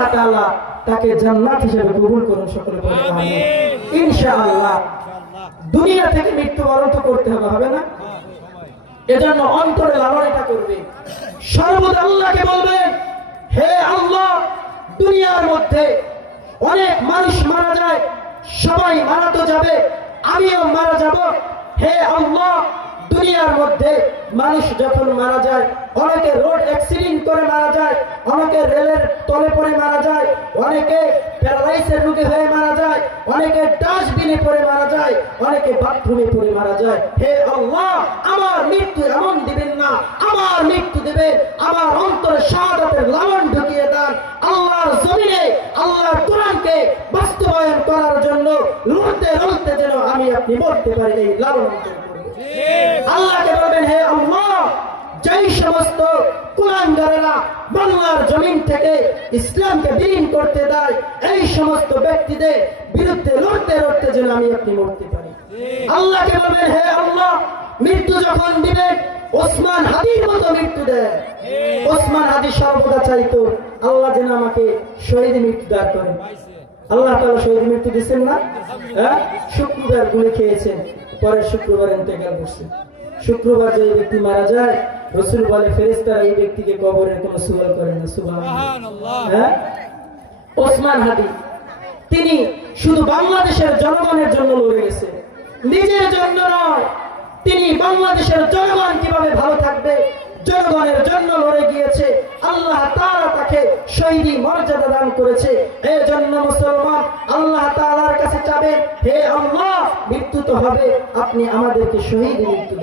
আল্লাহ তাআলা তাকে জান্নাত হিসেবে কবুল করুন সকলে বলে আমিন ইনশাআল্লাহ। দুনিয়া থেকে মৃত্যুবরণ তো করতে হবে না? এজন্য অন্তরে লালন এটা করবে, সর্বদা আল্লাহকে বলবেন, হে আল্লাহ, দুনিয়ার মধ্যে অনেক মানুষ মারা যায়, সবাই মারা তো যাবে, আমিও মারা যাব। হে আল্লাহ, দুনিয়ার মধ্যে মানুষ যখন মারা যায়, অনেকে রোড অ্যাক্সিডেন্ট করে মারা যায়, অনেকে রেলের তলে পড়ে মারা যায়, অনেকে প্যারালাইসিসের রোগে হয়ে মারা যায়, অনেকে ডাস্টবিনে পড়ে মারা যায়, অনেকে বাথরুমে পড়ে মারা যায়। হে আল্লাহ, আমার মৃত্যু এমন দিবেন না, আমার মৃত্যু দেবেন আমার অন্তরে শাহাদাতের লালন ঢুকিয়ে দেন। আল্লাহর জমিনে আল্লাহর কোরআনকে বাস্তবায়ন করার জন্য লড়তে লড়তে যেন আমি আপনি মরতে পারি, এই লালন আল্লাহকে বলবেন, হে আল্লাহ, যেই সমস্ত কুলাঙ্গারেরা বাংলার জমিন থেকে ইসলামকে বিলীন করতে দেয়, এই সমস্ত ব্যক্তিদের বিরুদ্ধে লড়তে লড়তে যেন আমি আপনি মরতে পারি। আল্লাহকে বলবেন, হে আল্লাহ, মৃত্যু যখন দিবেন ওসমান হাদির মতো মৃত্যু দেয়। ওসমান হাদি সর্বদা চাইতো আল্লাহ যেন আমাকে শহীদ মৃত্যু দান করেন। আল্লাহ তাআলা শহীদ মৃত্যু দিচ্ছেন না? শুক্রবার গুলি খেয়েছেন, পরের শুক্রবার ইন্তেকাল করছে। শুক্রবার যে ব্যক্তি মারা যায়, রাসূল বলে ফেরেশতারা এই ব্যক্তিকে কবরের কোনো সুয়াল করে না। সুবহানাল্লাহ। ওসমান হাদি তিনি শুধু বাংলাদেশের জনগণের জন্য লড়ে গেছে, নিজের জন্য নয়। তিনি বাংলাদেশের জনগণ কিভাবে ভালো থাকবে, জনগণের জন্য লড়ে গিয়েছে। আল্লাহ তাআলা তাকে শহীদি মর্যাদা দান করেছে। এই জন্য মুসলমান আল্লাহ তাআলার কাছে চাবে, হে আল্লাহ, মৃত্যু তো হবে, আপনি আমাদেরকে শহীদ মৃত্যু